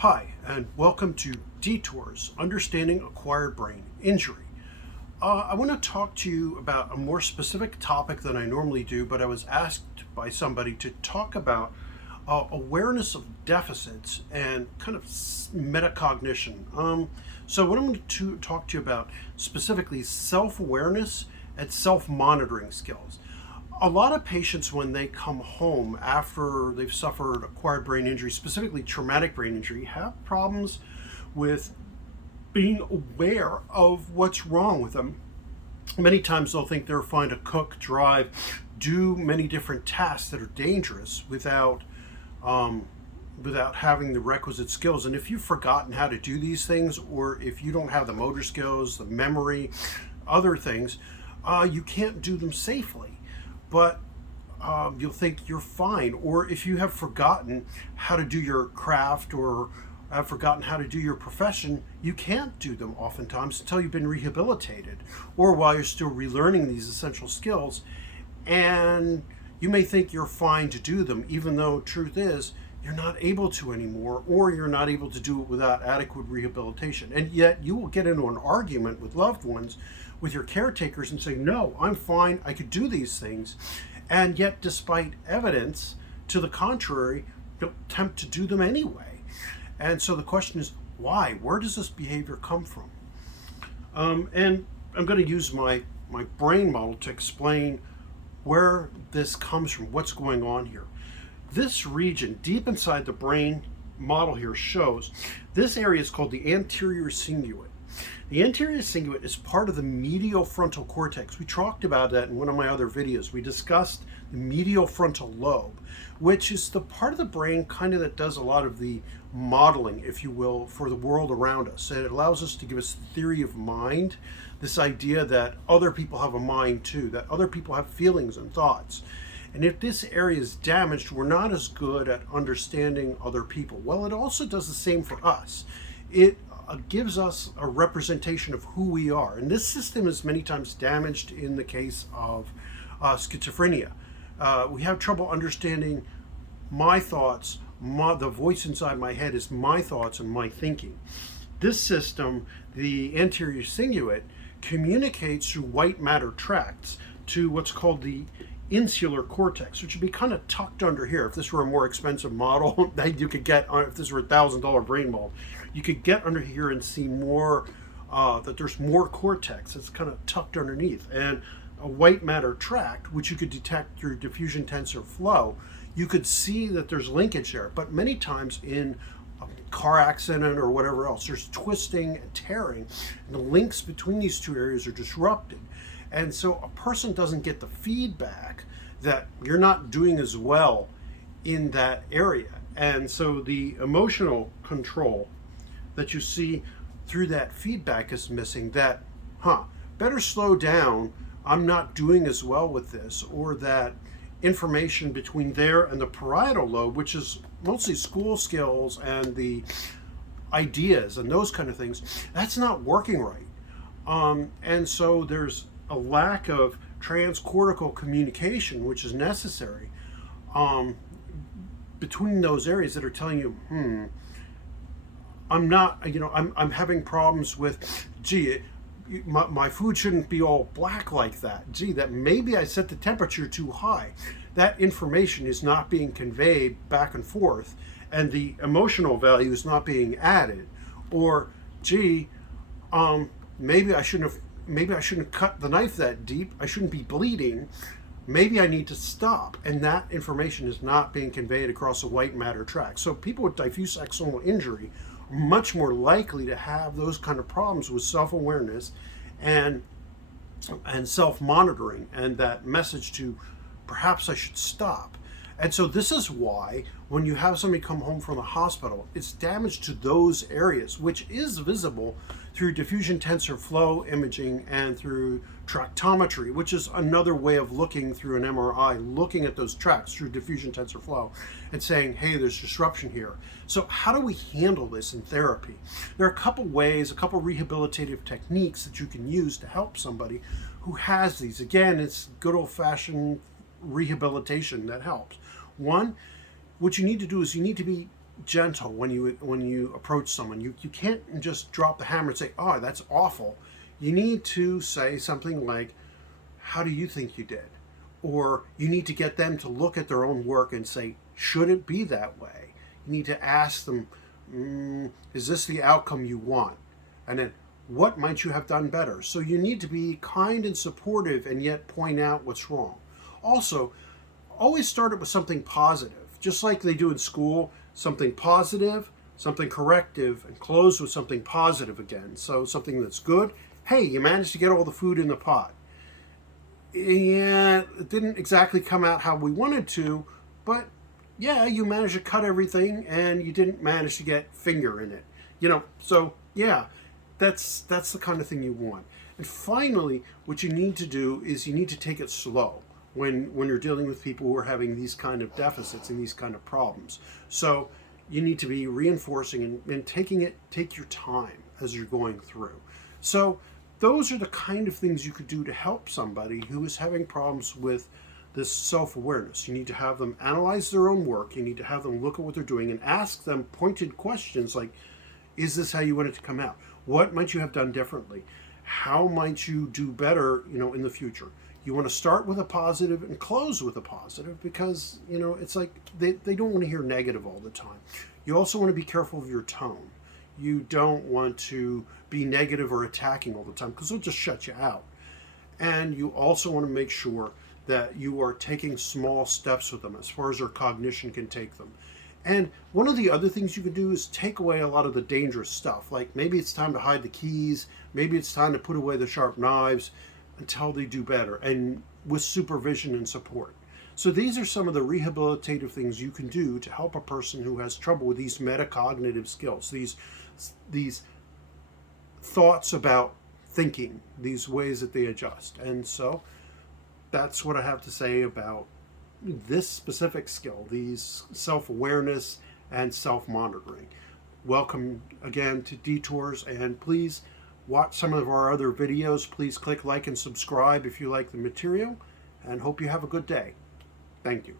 Hi, and welcome to Detours, Understanding Acquired Brain Injury. I want to talk to you about a more specific topic than I normally do, but I was asked by somebody to talk about awareness of deficits and kind of metacognition. So, what I'm going to talk to you about specifically self-awareness and self-monitoring skills. A lot of patients, when they come home after they've suffered acquired brain injury, specifically traumatic brain injury, have problems with being aware of what's wrong with them. Many times they'll think they're fine to cook, drive, do many different tasks that are dangerous without having the requisite skills. And if you've forgotten how to do these things, or if you don't have the motor skills, the memory, other things, you can't do them safely. But you'll think you're fine. Or if you have forgotten how to do your craft or have forgotten how to do your profession, you can't do them oftentimes until you've been rehabilitated or while you're still relearning these essential skills. And you may think you're fine to do them, even though truth is you're not able to anymore, or you're not able to do it without adequate rehabilitation. And yet you will get into an argument with loved ones, with your caretakers, and say, no, I'm fine, I could do these things. And yet, despite evidence to the contrary, you'll attempt to do them anyway. And so the question is, why? Where does this behavior come from? And I'm going to use my brain model to explain where this comes from, what's going on here. This region deep inside the brain model here shows this area is called the anterior cingulate. The anterior cingulate is part of the medial frontal cortex. We talked about that in one of my other videos. We discussed the medial frontal lobe, which is the part of the brain kind of that does a lot of the modeling, if you will, for the world around us. And it allows us to give us the theory of mind, this idea that other people have a mind too, that other people have feelings and thoughts. And if this area is damaged, we're not as good at understanding other people. Well, it also does the same for us. It gives us a representation of who we are. And this system is many times damaged in the case of schizophrenia. We have trouble understanding my thoughts. The voice inside my head is my thoughts and my thinking. This system, the anterior cingulate, communicates through white matter tracts to what's called the insular cortex, which would be kind of tucked under here. If this were a more expensive model that you could get, if this were $1,000 brain mold, you could get under here and see more, that there's more cortex. It's kind of tucked underneath. And a white matter tract, which you could detect through diffusion tensor flow, you could see that there's linkage there. But many times in a car accident or whatever else, there's twisting and tearing, and the links between these two areas are disrupted. And so a person doesn't get the feedback that you're not doing as well in that area. And so the emotional control that you see through that feedback is missing, that, better slow down, I'm not doing as well with this, or that information between there and the parietal lobe, which is mostly school skills and the ideas and those kind of things, that's not working right. And so there's a lack of transcortical communication, which is necessary between those areas that are telling you, I'm not, I'm having problems with, my food shouldn't be all black like that. That maybe I set the temperature too high. That information is not being conveyed back and forth, and the emotional value is not being added. Or, maybe I shouldn't cut the knife that deep. I shouldn't be bleeding. Maybe I need to stop. And that information is not being conveyed across a white matter tract. So people with diffuse axonal injury are much more likely to have those kind of problems with self-awareness and self-monitoring, and that message to perhaps I should stop. And so this is why when you have somebody come home from the hospital, it's damage to those areas, which is visible through diffusion tensor flow imaging and through tractometry, which is another way of looking through an MRI, looking at those tracts through diffusion tensor flow and saying, hey, there's disruption here. So how do we handle this in therapy? There are a couple ways, a couple rehabilitative techniques that you can use to help somebody who has these. Again, it's good old-fashioned rehabilitation that helps. One, what you need to do is you need to be gentle when you approach someone. You can't just drop the hammer and say, "Oh, that's awful." You need to say something like, "How do you think you did?" Or you need to get them to look at their own work and say, "Should it be that way?" You need to ask them, "Is this the outcome you want?" And then, "What might you have done better?" So you need to be kind and supportive and yet point out what's wrong. Also, always start it with something positive, just like they do in school. Something positive, something corrective, and close with something positive again. So something that's good. Hey, you managed to get all the food in the pot. Yeah, it didn't exactly come out how we wanted to, but yeah, you managed to cut everything and you didn't manage to get finger in it. So yeah, that's the kind of thing you want. And finally, what you need to do is you need to take it slow when you're dealing with people who are having these kind of deficits and these kind of problems. So you need to be reinforcing and take your time as you're going through. So those are the kind of things you could do to help somebody who is having problems with this self-awareness. You need to have them analyze their own work. You need to have them look at what they're doing and ask them pointed questions like, is this how you want it to come out? What might you have done differently? How might you do better, in the future? You want to start with a positive and close with a positive because, it's like they don't want to hear negative all the time. You also want to be careful of your tone. You don't want to be negative or attacking all the time because it'll just shut you out. And you also want to make sure that you are taking small steps with them as far as their cognition can take them. And one of the other things you can do is take away a lot of the dangerous stuff. Like maybe it's time to hide the keys, maybe it's time to put away the sharp knives until they do better, and with supervision and support. So these are some of the rehabilitative things you can do to help a person who has trouble with these metacognitive skills, these thoughts about thinking, these ways that they adjust. And so that's what I have to say about this specific skill, these self-awareness and self-monitoring. Welcome again to Detours, and please watch some of our other videos. Please click like and subscribe if you like the material, and hope you have a good day. Thank you.